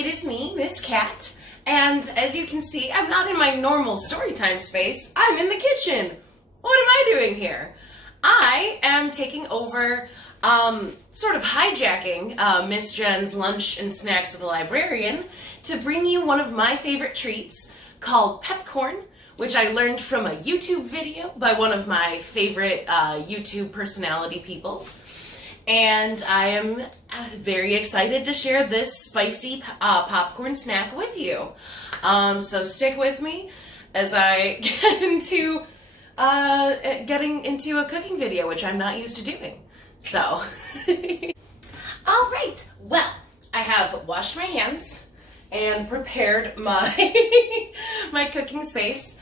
it is me, Miss Cat, and as you can see, I'm not in my normal storytime space. I'm in the kitchen. What am I doing here? I am taking over, sort of hijacking Miss Jen's Lunch and Snacks with a Librarian to bring you one of my favorite treats called Pepcorn, which I learned from a YouTube video by one of my favorite YouTube personality peoples. And I am very excited to share this spicy popcorn snack with you. So stick with me as I get into getting into a cooking video, which I'm not used to doing. So, all right. Well, I have washed my hands and prepared my my cooking space.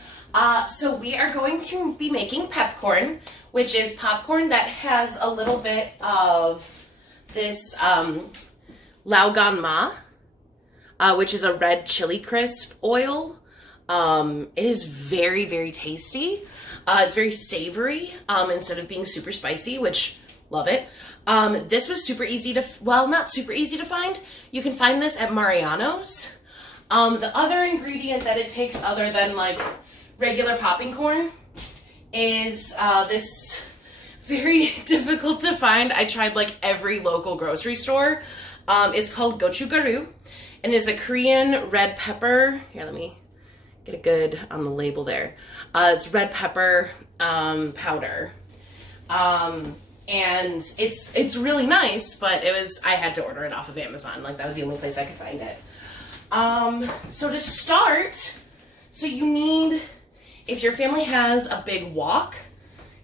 So we are going to be making pepcorn, which is popcorn that has a little bit of this lao gan ma, which is a red chili crisp oil. It is very, very tasty. It's very savory instead of being super spicy, which love it. This was super easy to, well, not super easy to find. You can find this at Mariano's. The other ingredient that it takes other than like regular popping corn is this very difficult to find. I tried like every local grocery store. It's called gochugaru and is a Korean red pepper. Here, let me get a good on the label there. It's red pepper powder. And it's really nice, but I had to order it off of Amazon. Like that was the only place I could find it. So to start, so you need, if your family has a big wok,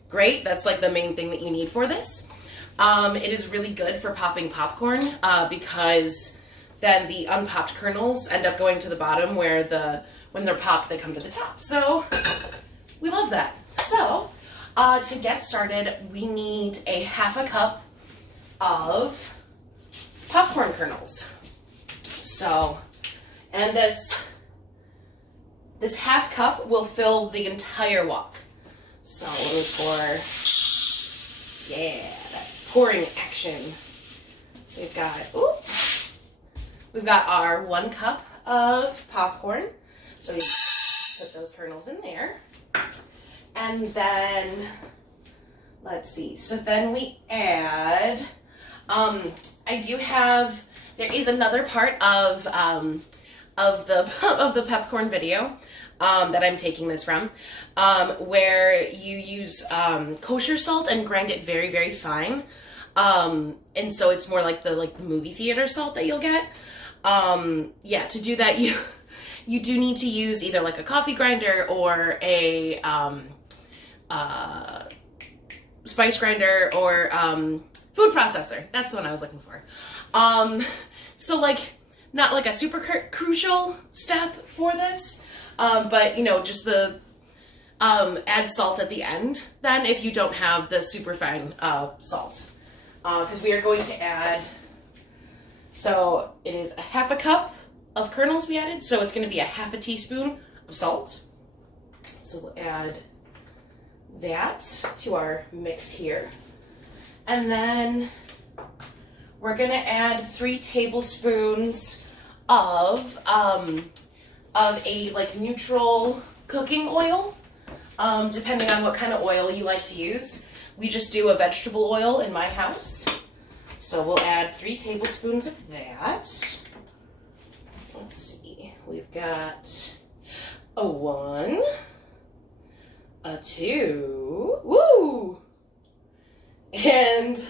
great. That's like the main thing that you need for this. It is really good for popping popcorn because then the unpopped kernels end up going to the bottom where when they're popped, they come to the top. So we love that. So to get started, we need a half a cup of popcorn kernels. So, and this half cup will fill the entire wok. So let me pour, yeah, that pouring action. So we've got our 1 cup of popcorn. So we put those kernels in there. And then, let's see, so then we add, there is another part of the Pepcorn video that I'm taking this from, where you use kosher salt and grind it very, very fine. And so it's more like the movie theater salt that you'll get. Yeah, to do that you do need to use either like a coffee grinder or a spice grinder or food processor. That's the one I was looking for. So like not like a super crucial step for this, but you know, just the add salt at the end then if you don't have the super fine salt, because we are going to add, so it is a half a cup of kernels we added, so it's going to be a half a teaspoon of salt. So we'll add that to our mix here, and then we're going to add 3 tablespoons of a like neutral cooking oil, depending on what kind of oil you like to use. We just do a vegetable oil in my house, so we'll add 3 tablespoons of that. Let's see, we've got a 1, a 2, woo, and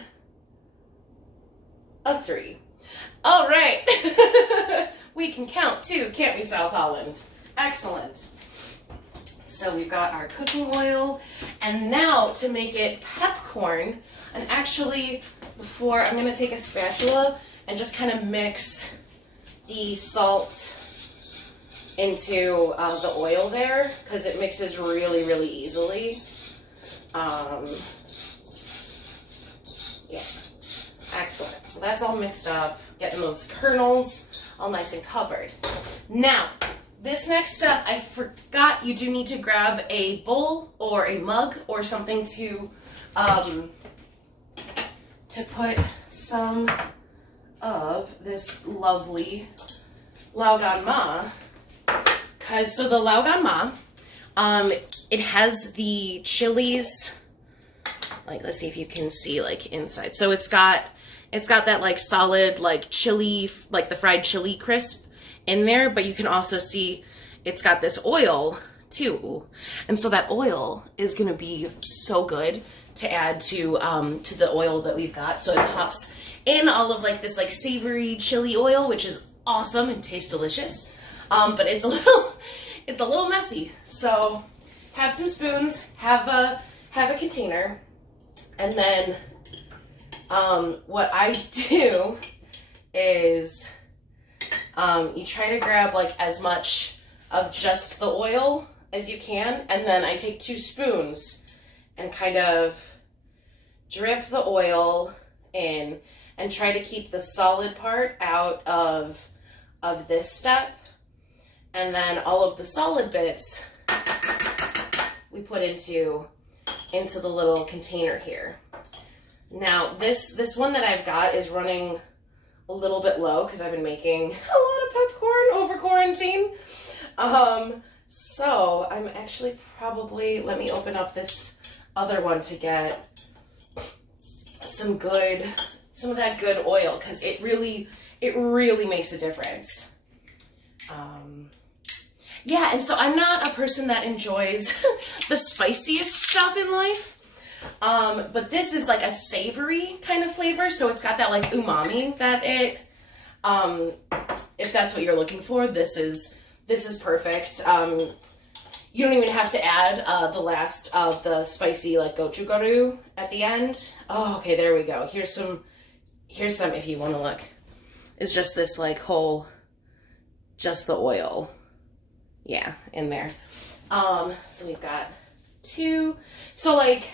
a 3. All right. We can count too, can't we, South Holland? Excellent. So we've got our cooking oil, and now to make it pepcorn, and actually before, I'm going to take a spatula and just kind of mix the salt into the oil there, because it mixes really, really easily. Yeah, excellent. So that's all mixed up, getting those kernels all nice and covered. Now, this next step, I forgot you do need to grab a bowl or a mug or something to put some of this lovely Laogan Ma, because so the Laogan Ma, it has the chilies. Like, let's see if you can see like inside. So it's got that like solid like chili, like the fried chili crisp in there, but you can also see it's got this oil too. And so that oil is gonna be so good to add to the oil that we've got. So it pops in all of like this like savory chili oil, which is awesome and tastes delicious. But it's a little messy. So have some spoons, have a container, and then what I do is you try to grab like as much of just the oil as you can, and then I take 2 spoons and kind of drip the oil in and try to keep the solid part out of this step, and then all of the solid bits we put into the little container here. Now this one that I've got is running a little bit low because I've been making a lot of pepcorn over quarantine. So I'm actually probably, let me open up this other one to get some of that good oil, because it really makes a difference. Yeah, and so I'm not a person that enjoys the spiciest stuff in life. But this is like a savory kind of flavor, so it's got that like umami that it, if that's what you're looking for, this is perfect. You don't even have to add the last of the spicy like gochugaru at the end. Oh, okay, there we go. Here's some if you want to look. It's just this like whole, just the oil. Yeah, in there. So we've got 2, so like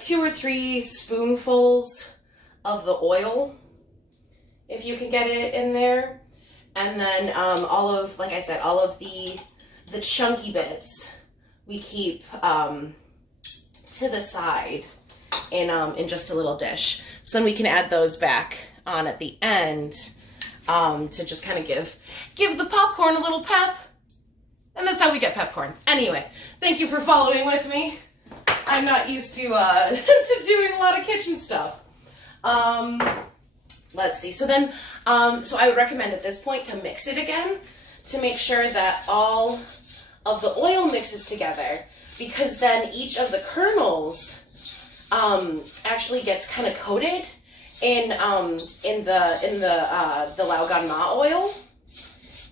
2 or 3 spoonfuls of the oil, if you can get it in there. And then all of, like I said, all of the chunky bits we keep to the side in just a little dish. So then we can add those back on at the end to just kind of give the popcorn a little pep. And that's how we get pepcorn. Anyway, thank you for following with me. I'm not used to to doing a lot of kitchen stuff. Let's see. So then, so I would recommend at this point to mix it again to make sure that all of the oil mixes together, because then each of the kernels actually gets kind of coated in the Laogan Ma oil,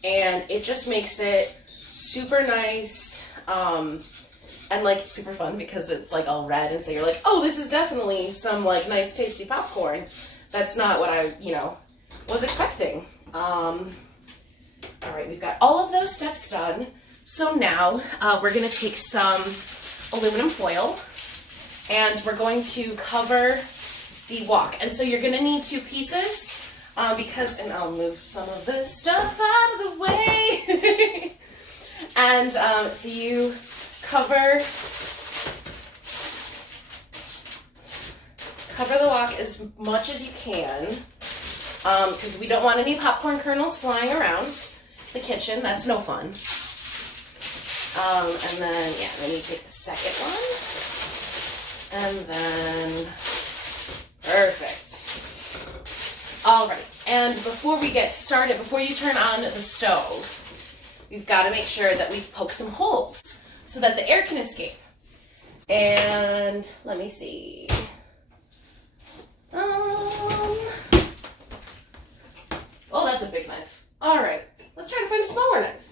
and it just makes it super nice. And like super fun because it's like all red, and so you're like, oh, this is definitely some like nice tasty popcorn. That's not what I, was expecting. All right, we've got all of those steps done. So now we're gonna take some aluminum foil and we're going to cover the wok. And so you're gonna need 2 pieces because, and I'll move some of this stuff out of the way. And so you cover the wok as much as you can, because we don't want any popcorn kernels flying around the kitchen. That's no fun. And then, yeah, then you take the second one, and then, perfect. All right, and before we get started, before you turn on the stove, we've got to make sure that we poke some holes so that the air can escape. And let me see. Oh, that's a big knife. All right, let's try to find a smaller knife.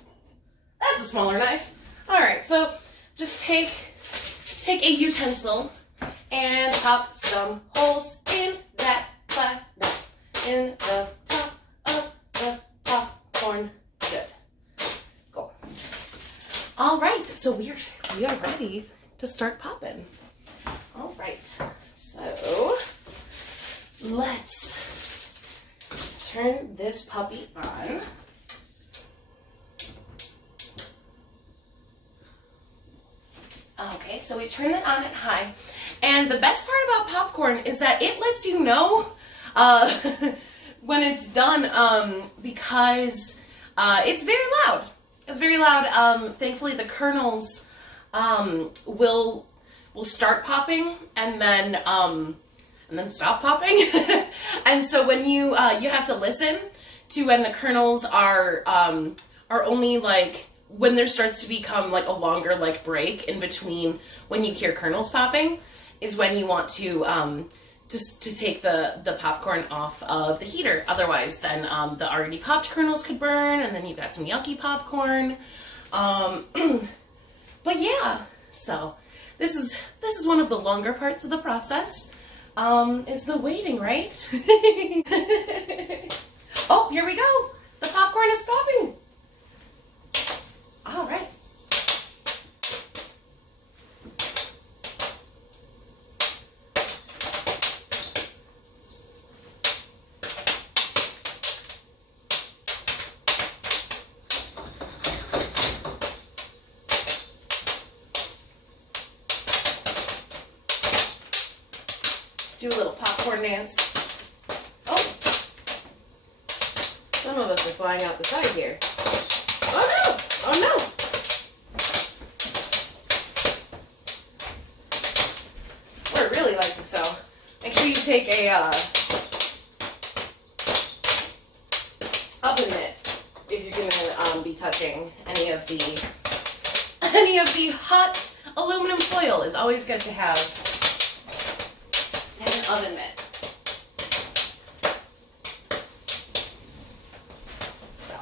That's a smaller knife. All right, so just take a utensil and pop some holes in that glass knife in the top of the popcorn. Good. Go. All right, so we are ready to start popping. All right, so let's turn this puppy on. Okay, so we turn it on at high. And the best part about popcorn is that it lets you know when it's done, because it's very loud. It's very loud. Thankfully, the kernels will start popping and then stop popping. And so when you have to listen to when the kernels are only like when there starts to become like a longer like break in between when you hear kernels popping is when you want to take the popcorn off of the heater. Otherwise, then the already popped kernels could burn, and then you've got some yucky popcorn. But yeah, so this is one of the longer parts of the process. Is the waiting, right? Oh, here we go. The popcorn is popping. All right. Do a little popcorn dance. Oh, some of us are flying out the side here. Oh no! Oh no! We're really like this, so make sure you take a oven mitt if you're gonna be touching any of the hot aluminum foil. Is always good to have. An oven mitt. So,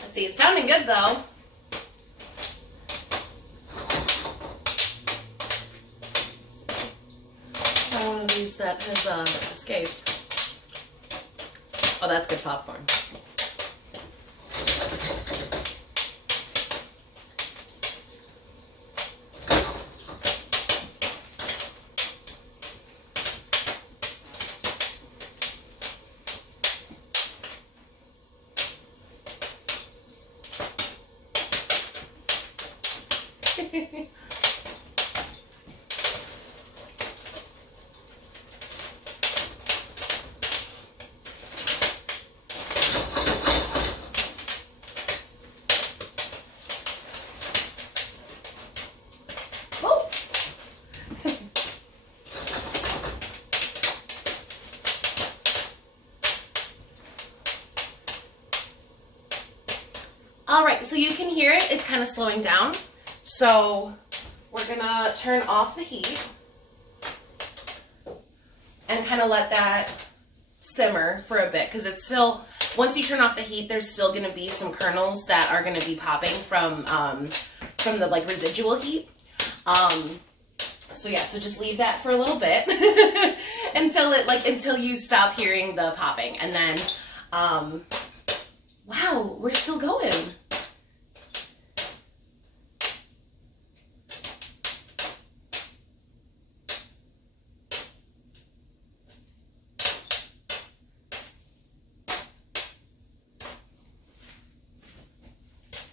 let's see, it's sounding good though. Try one of these that has escaped. Oh, that's good popcorn. All right, so you can hear it. It's kind of slowing down. So we're gonna turn off the heat and kind of let that simmer for a bit, because it's still, once you turn off the heat, there's still gonna be some kernels that are gonna be popping from the like residual heat. So yeah, so just leave that for a little bit until you stop hearing the popping, and then wow, we're still going.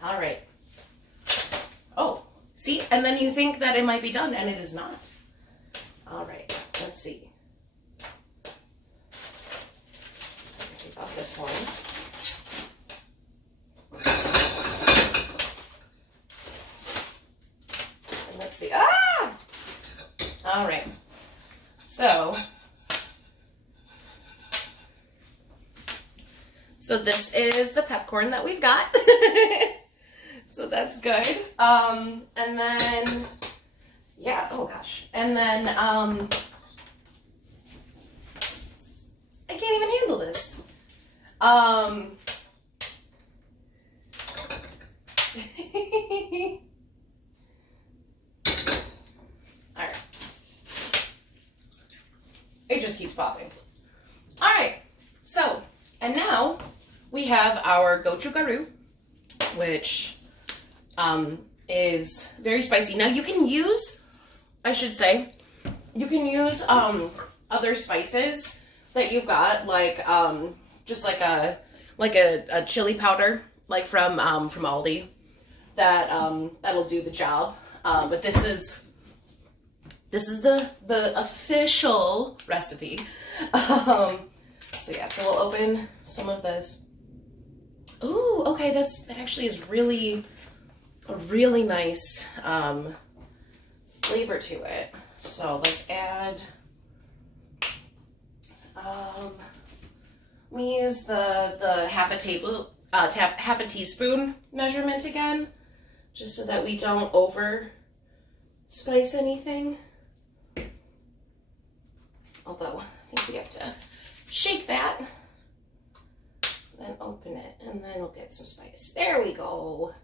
All right. Oh, see, and then you think that it might be done, and it is not. All right, let's see. Take off this one. And let's see. Ah! All right. So this is the pepcorn that we've got. So that's good. And then, yeah, oh gosh. And then, I can't even handle this. All right. It just keeps popping. All right. So, and now we have our gochugaru, which is very spicy. Now you can use, I should say, you can use other spices that you've got, like just like a chili powder, like from Aldi, that that'll do the job. But this is the official recipe. So yeah, so we'll open some of this. Ooh, okay, that actually is really a really nice flavor to it. So let's add, we use the half a teaspoon measurement again, just so that we don't over spice anything. Although I think we have to shake that, then open it, and then we'll get some spice. There we go.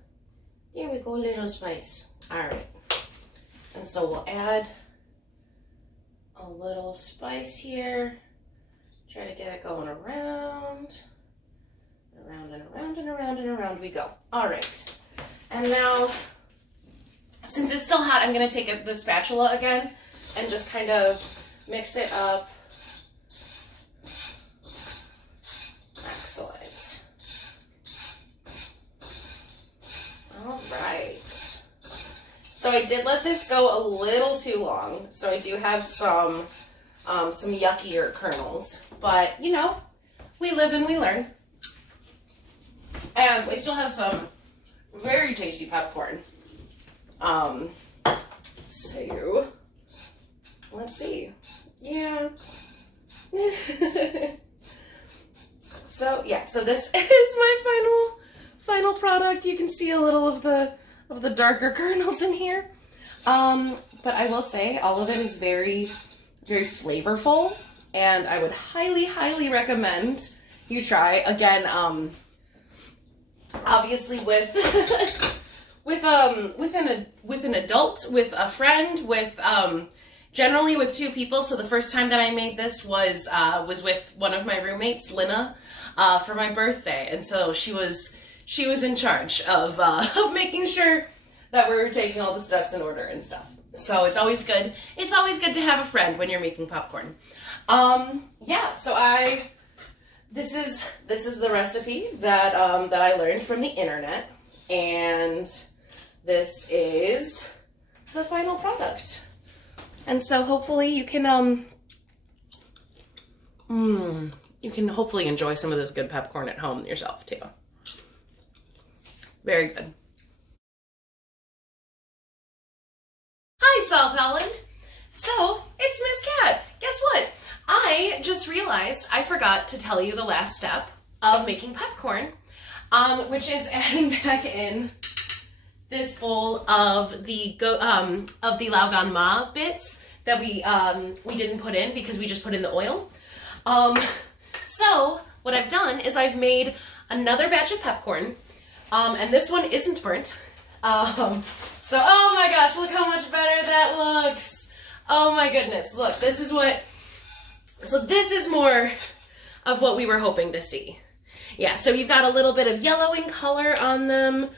There we go, little spice. All right. And so we'll add a little spice here. Try to get it going around. Around and around and around and around we go. All right. And now, since it's still hot, I'm going to take the spatula again and just kind of mix it up. Excellent. All right. So I did let this go a little too long. So I do have some yuckier kernels, but you know, we live and we learn. And we still have some very tasty popcorn. So let's see. Yeah. So yeah, so this is my final product. You can see a little of the darker kernels in here. But I will say all of it is very, very flavorful, and I would highly, highly recommend you try. Again, obviously with with an adult, with a friend, with generally with two people. So the first time that I made this was with one of my roommates, Lina, for my birthday, and so she was in charge of making sure that we were taking all the steps in order and stuff. So it's always good. It's always good to have a friend when you're making popcorn. Yeah. So this is the recipe that I learned from the internet, and this is the final product. And so hopefully you can hopefully enjoy some of this good popcorn at home yourself too. Very good. Hi, South Holland. So it's Miss Cat. Guess what? I just realized I forgot to tell you the last step of making popcorn, which is adding back in this bowl of the Laogan Ma bits that we didn't put in because we just put in the oil. So what I've done is I've made another batch of pepcorn, and this one isn't burnt. So oh my gosh, look how much better that looks. Oh my goodness, look, this is more of what we were hoping to see. Yeah, so you've got a little bit of yellowing color on them.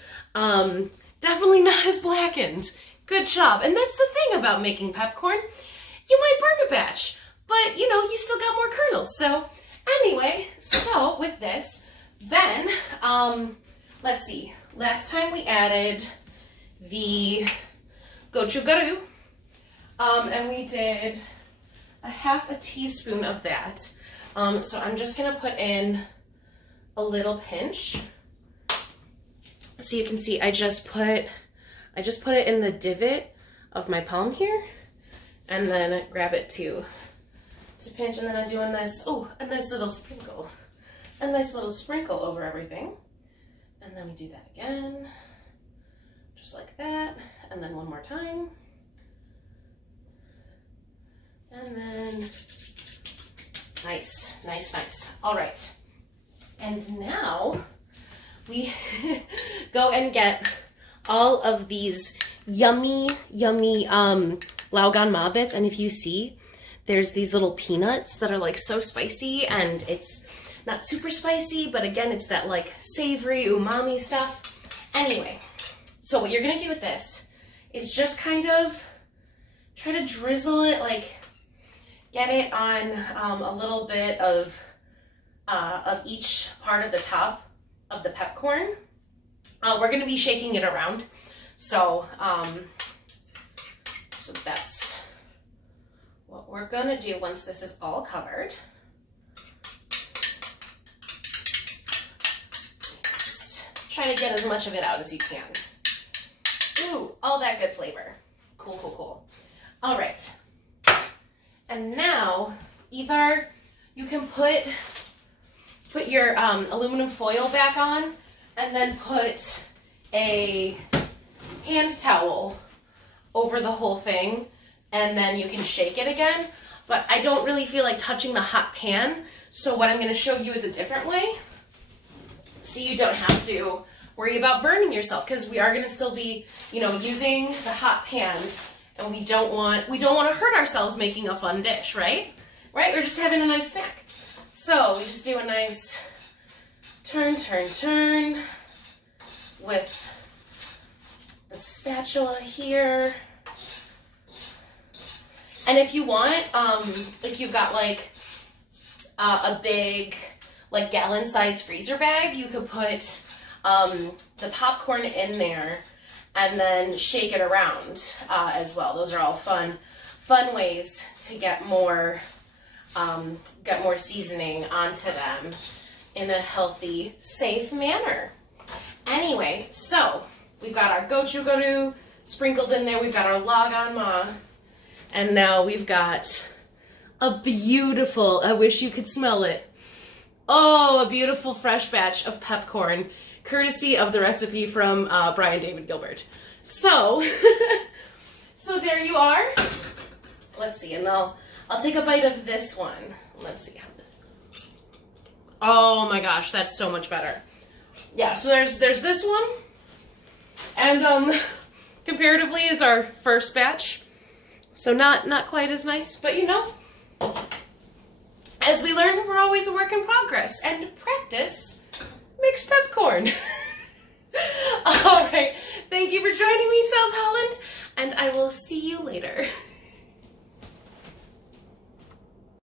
Definitely not as blackened. Good job. And that's the thing about making pepcorn. You might burn a batch, but you know, you still got more kernels. So anyway, so with this, then, let's see. Last time we added the gochugaru, and we did a half a teaspoon of that. So I'm just gonna put in a little pinch. So you can see I just put it in the divot of my palm here, and then grab it to pinch, and then I'm doing this, oh, a nice little sprinkle over everything. And then we do that again, just like that, and then one more time. And then, nice, nice, nice. All right, and now we go and get all of these yummy, yummy Laogan Ma bits. And if you see, there's these little peanuts that are like so spicy, and it's not super spicy, but again, it's that like savory umami stuff. Anyway, so what you're gonna do with this is just kind of try to drizzle it, like get it on a little bit of each part of the top of the pepcorn. We're going to be shaking it around, so that's what we're going to do once this is all covered. try to get as much of it out as you can. Ooh, all that good flavor. Cool, cool, cool. All right. And now, either you can put your aluminum foil back on and then put a hand towel over the whole thing, and then you can shake it again. But I don't really feel like touching the hot pan, so what I'm going to show you is a different way, so you don't have to worry about burning yourself, because we are going to still be, you know, using the hot pan, and we don't want to hurt ourselves making a fun dish, right? Right? We're just having a nice snack. So we just do a nice turn, turn, turn with the spatula here. And if you want, if you've got like a big, like gallon-sized freezer bag, you could put the popcorn in there and then shake it around as well. Those are all fun ways to get more seasoning onto them in a healthy, safe manner. Anyway, so we've got our gochu sprinkled in there. We've got our lagan ma. And now we've got a beautiful, I wish you could smell it. Oh, a beautiful fresh batch of pepcorn, courtesy of the recipe from Brian David Gilbert. So, so there you are. Let's see, and I'll take a bite of this one. Let's see. Oh my gosh, that's so much better. Yeah, so there's this one, and comparatively is our first batch. So not quite as nice, but you know, as we learn, we're always a work in progress, and practice makes pepcorn. All right, thank you for joining me, South Holland, and I will see you later.